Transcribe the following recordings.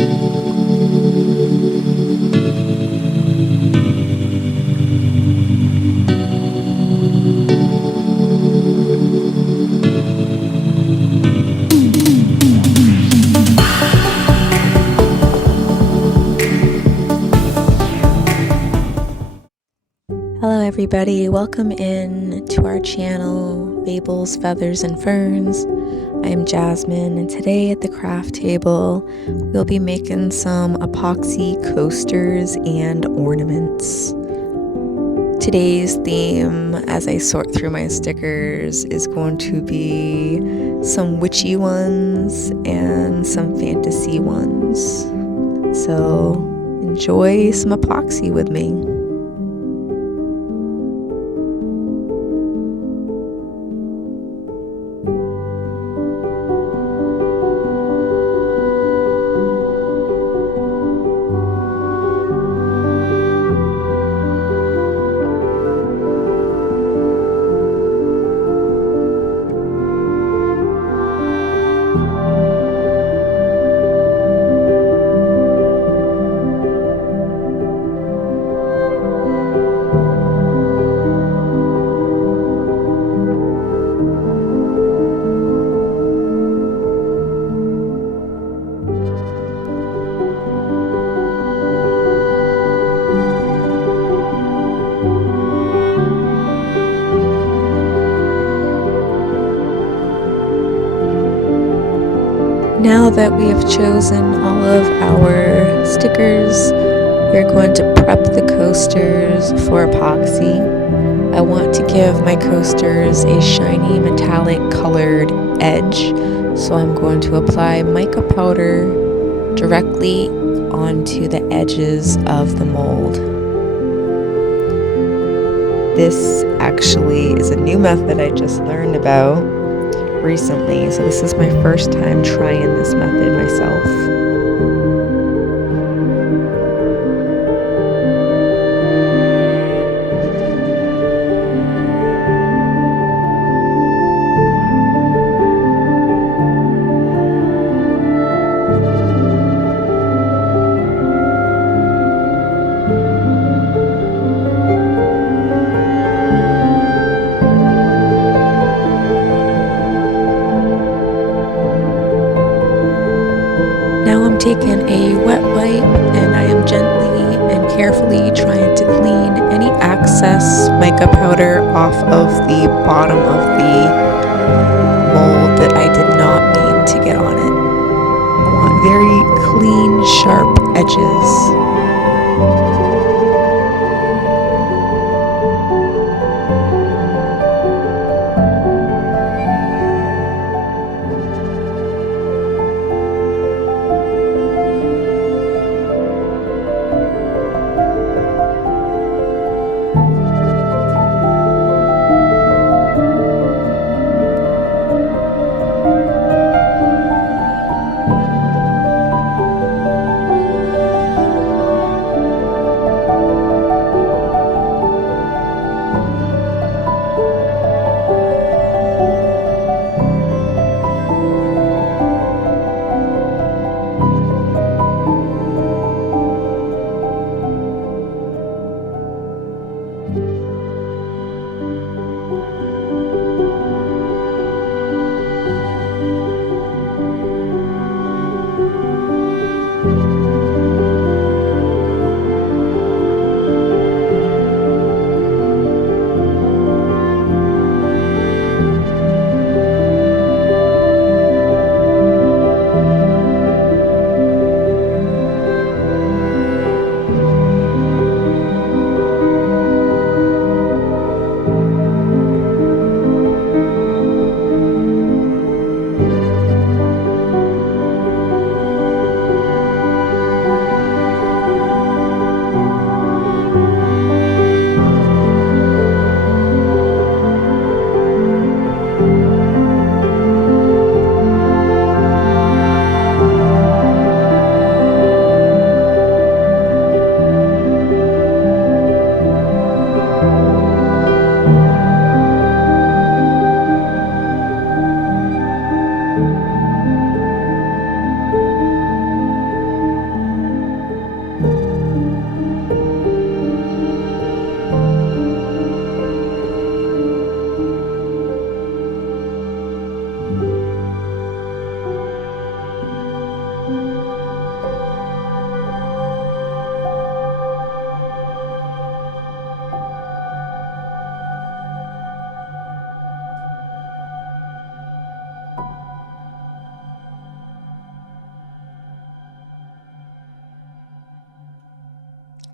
Hello everybody, welcome in to our channel, Fables, Feathers, and Ferns. I'm Jasmine, and today at the craft table, we'll be making some epoxy coasters and ornaments. Today's theme, as I sort through my stickers, is going to be some witchy ones and some fantasy ones. So enjoy some epoxy with me. Now that we have chosen all of our stickers, we're going to prep the coasters for epoxy. I want to give my coasters a shiny metallic colored edge, so I'm going to apply mica powder directly onto the edges of the mold. This actually is a new method I just learned about recently, so this is my first time trying this method myself. Now I'm taking a wet wipe and I am gently and carefully trying to clean any excess mica powder off of the bottom of the mold that I did not mean to get on it. I want very clean, sharp edges.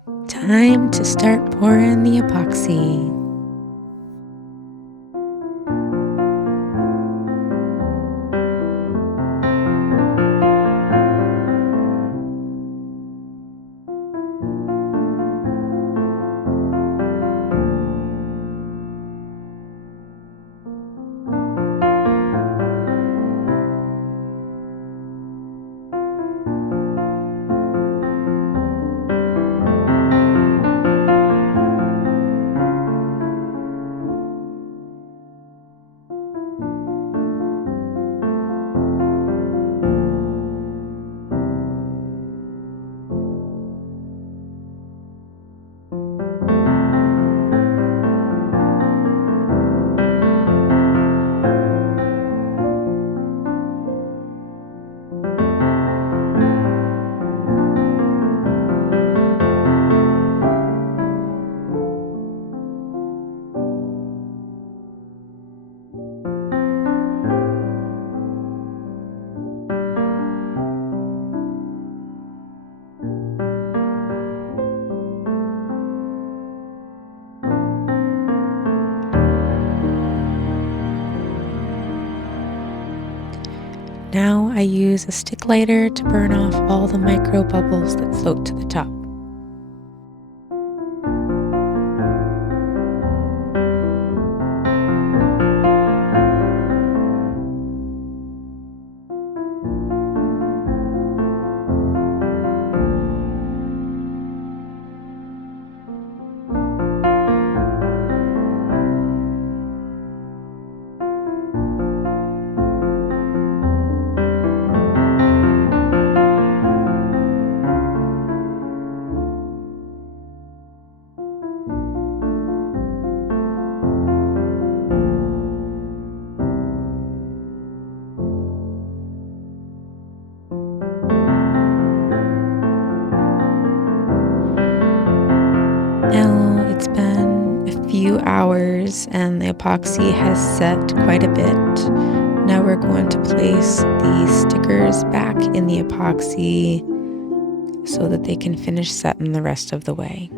Time to start pouring the epoxy. Now I use a stick lighter to burn off all the micro bubbles that float to the top. Now it's been a few hours and the epoxy has set quite a bit. Now we're going to place the stickers back in the epoxy so that they can finish setting the rest of the way.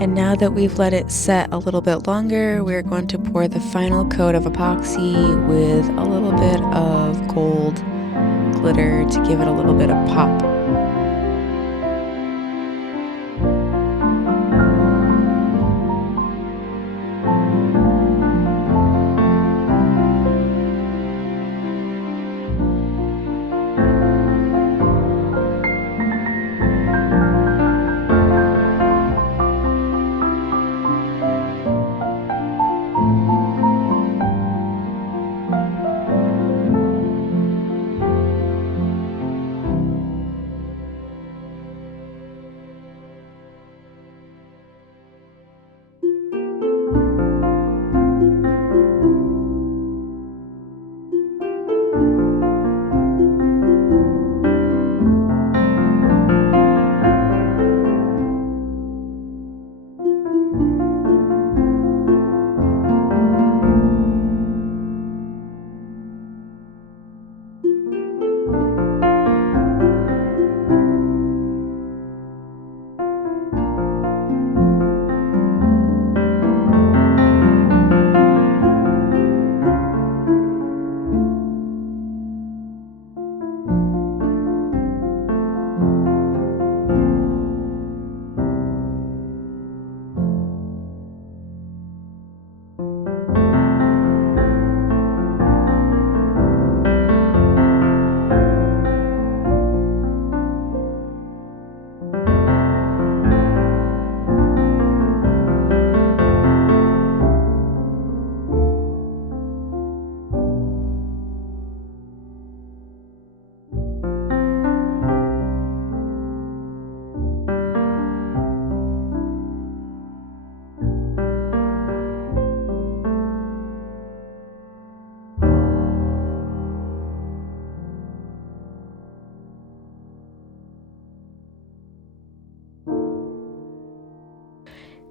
And now that we've let it set a little bit longer, we're going to pour the final coat of epoxy with a little bit of gold glitter to give it a little bit of pop.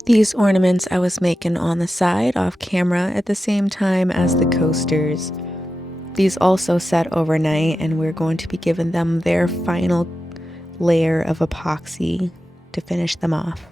These ornaments I was making on the side off camera at the same time as the coasters. These also set overnight, and we're going to be giving them their final layer of epoxy to finish them off.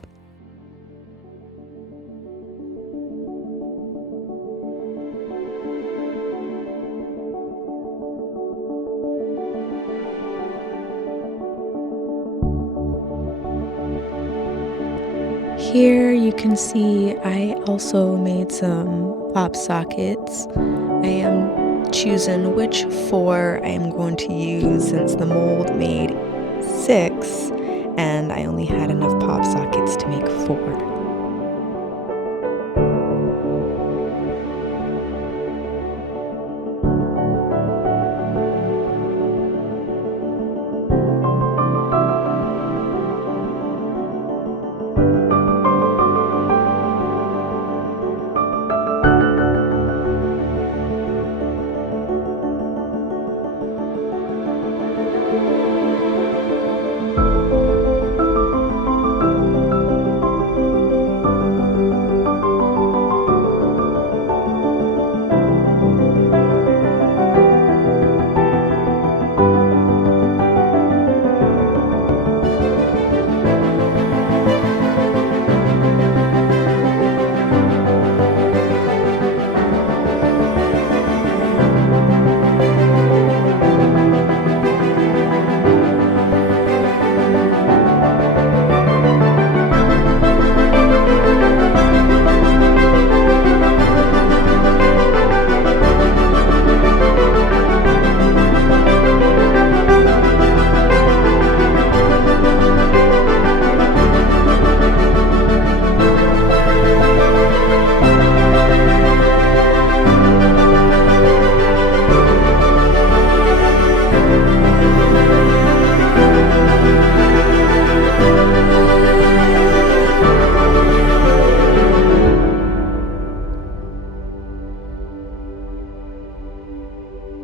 Here you can see I also made some pop sockets. I am choosing which 4 I am going to use since the mold made 6 and I only had enough pop sockets to make 4.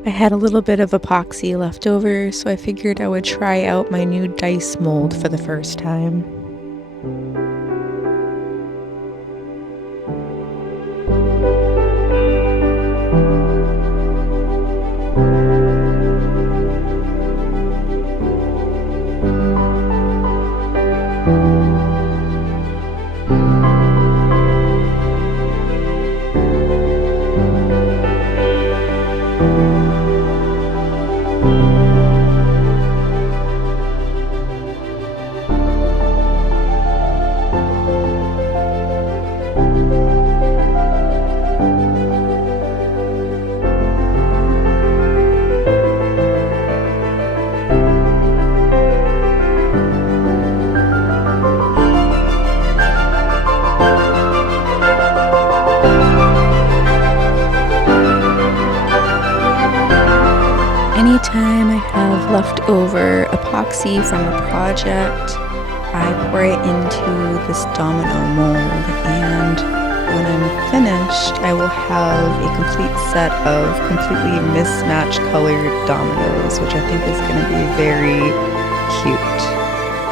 I had a little bit of epoxy left over, so I figured I would try out my new dice mold for the first time. Anytime I have leftover epoxy from a project, I pour it into this domino mold, and when I'm finished, I will have a complete set of completely mismatched colored dominoes, which I think is going to be very cute.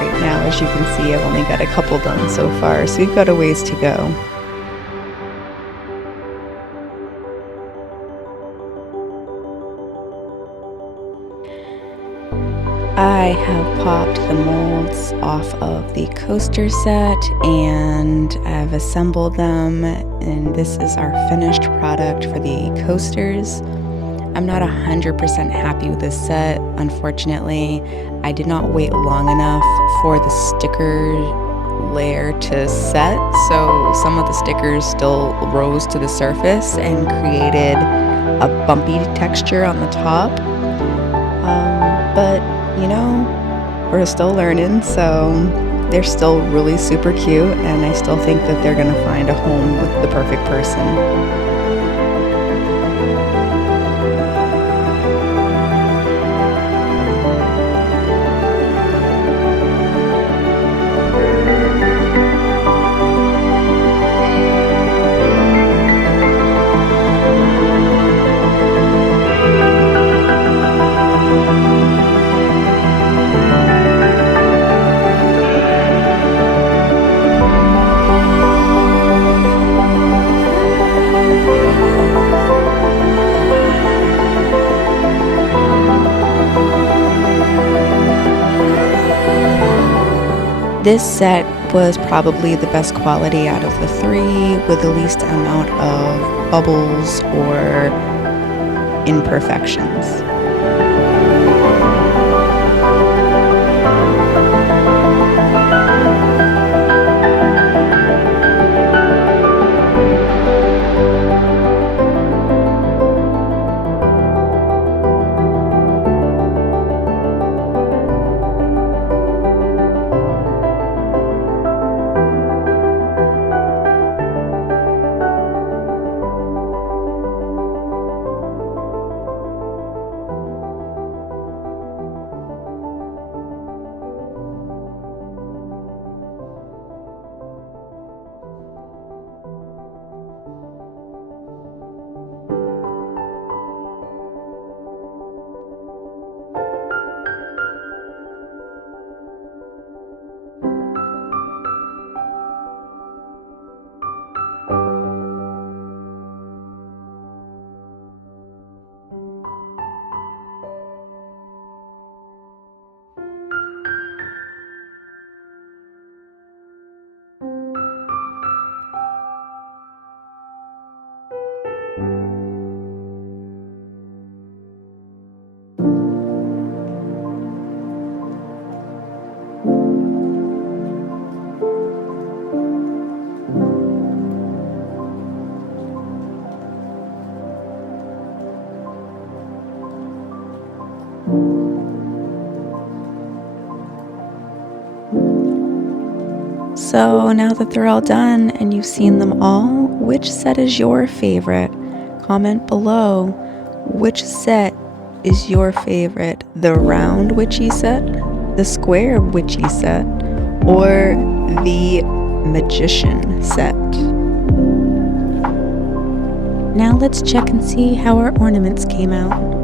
Right now, as you can see, I've only got a couple done so far, so we've got a ways to go. I have popped the molds off of the coaster set and I've assembled them, and this is our finished product for the coasters. I'm not 100% happy with this set, unfortunately. I did not wait long enough for the sticker layer to set, so some of the stickers still rose to the surface and created a bumpy texture on the top. But you know, we're still learning, so they're still really super cute, and I still think that they're gonna find a home with the perfect person. This set was probably the best quality out of the three, with the least amount of bubbles or imperfections. So now that they're all done and you've seen them all, which set is your favorite? Comment below. Which set is your favorite? The round witchy set, the square witchy set, or the magician set? Now let's check and see how our ornaments came out.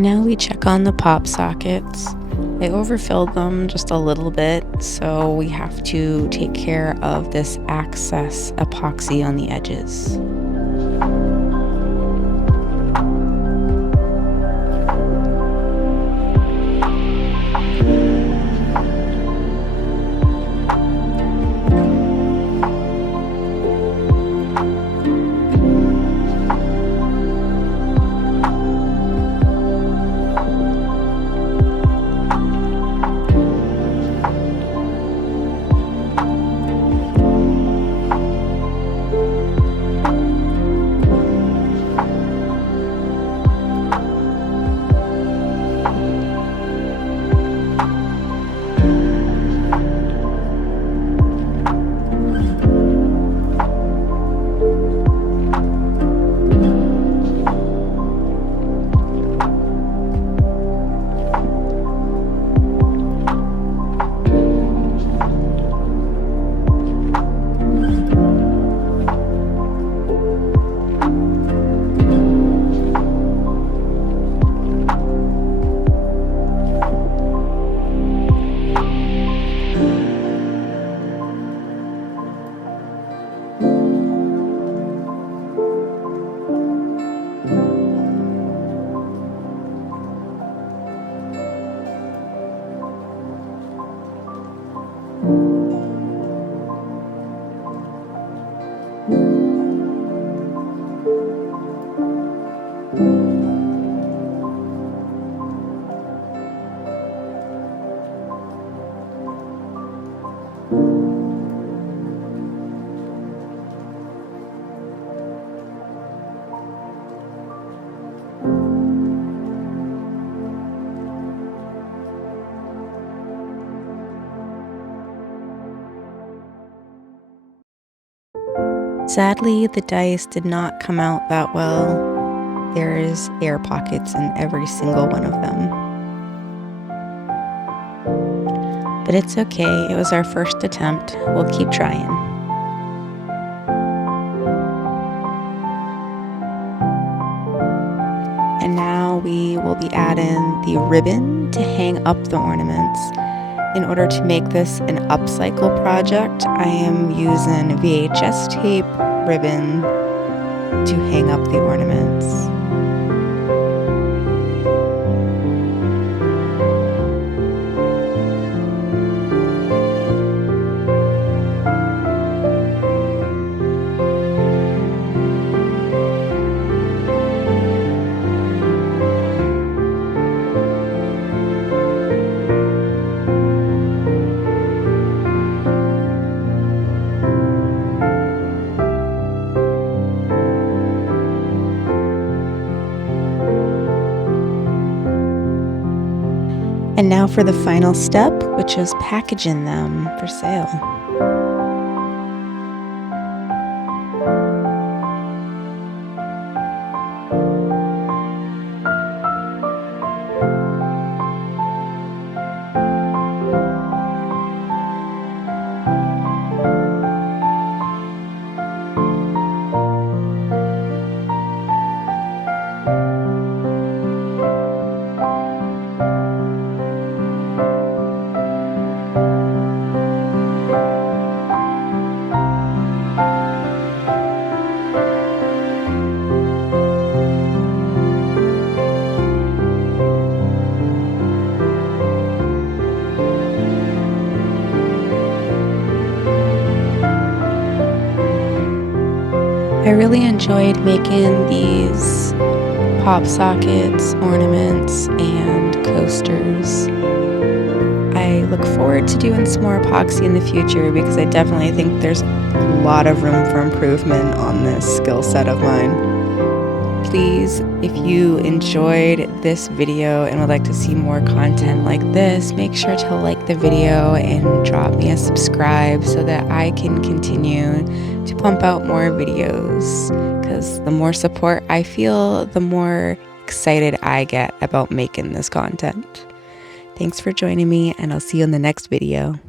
Now we check on the pop sockets. I overfilled them just a little bit, so we have to take care of this excess epoxy on the edges. Sadly, the dice did not come out that well. There's air pockets in every single one of them. But it's okay, it was our first attempt. We'll keep trying. And now we will be adding the ribbon to hang up the ornaments. In order to make this an upcycle project, I am using VHS tape ribbon to hang up the ornaments. And now for the final step, which is packaging them for sale. I really enjoyed making these pop sockets, ornaments, and coasters. I look forward to doing some more epoxy in the future because I definitely think there's a lot of room for improvement on this skill set of mine. Please, if you enjoyed this video and would like to see more content like this, make sure to like the video and drop me a subscribe so that I can continue to pump out more videos, because the more support I feel, the more excited I get about making this content. Thanks for joining me, and I'll see you in the next video.